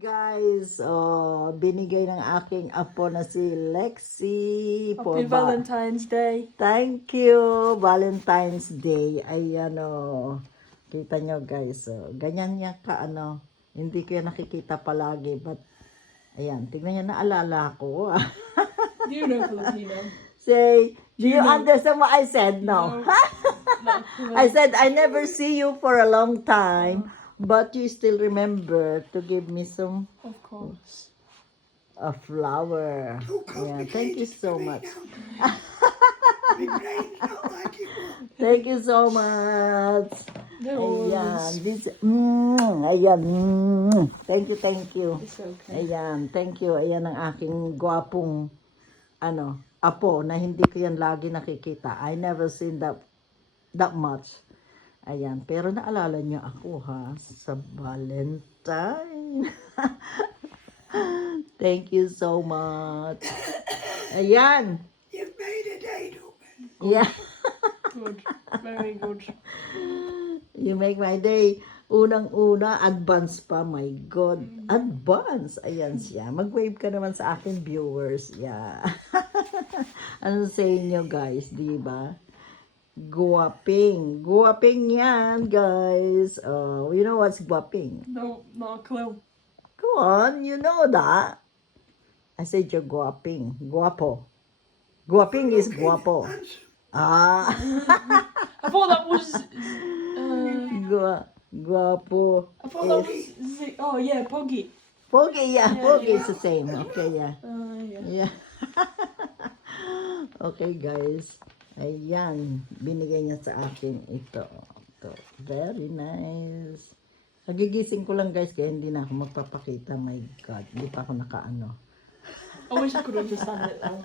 Guys, binigay ng aking apo na si Lexi. Happy Valentine's Day. Thank you, Valentine's Day. Ayan kita nyo guys, ganyan niya ka hindi ko yan nakikita palagi, but ayan, tignan niyo, naalala ko. Do you know Filipino? Say, do you know- understand what I said? No. Not I said, I never see you for a long time, but you still remember to give me some Of course. a flower. Yeah, thank you so much. Thank you so much. Ayan, this, ayan, thank you. It's okay. Ayan, thank you. Ayan ang aking gwapong, apo, na hindi ko yan lagi nakikita. I never seen that much. Ayan, pero naalala niyo ako sa Valentine. Thank you so much. Ayan. You've made a date open. Yeah. Good. Very good. You make my day. Unang-una, advance pa. My God. Advance. Ayan siya. Mag-wave ka naman sa akin, viewers. Yeah. Ano sa inyo, guys? Diba? Guwaping. Guwaping yan, guys. You know what's guwaping? No, not a clue. Go on, you know that. I said you're guwaping. Guwapo. Guwaping is guwapo. Ah. I thought that was. Guwapo. I thought that was. Oh yeah, Poggy. Pogi, yeah. Yeah, Pogi yeah. is the same. Okay, yeah. Yeah. Yeah. Okay, guys. Ayan. Binigay niya sa akin ito. Very nice. Nagigising ko lang, guys, kaya hindi na ako magpapakita. My God. Hindi pa ako nakaano. I wish I could understand it though.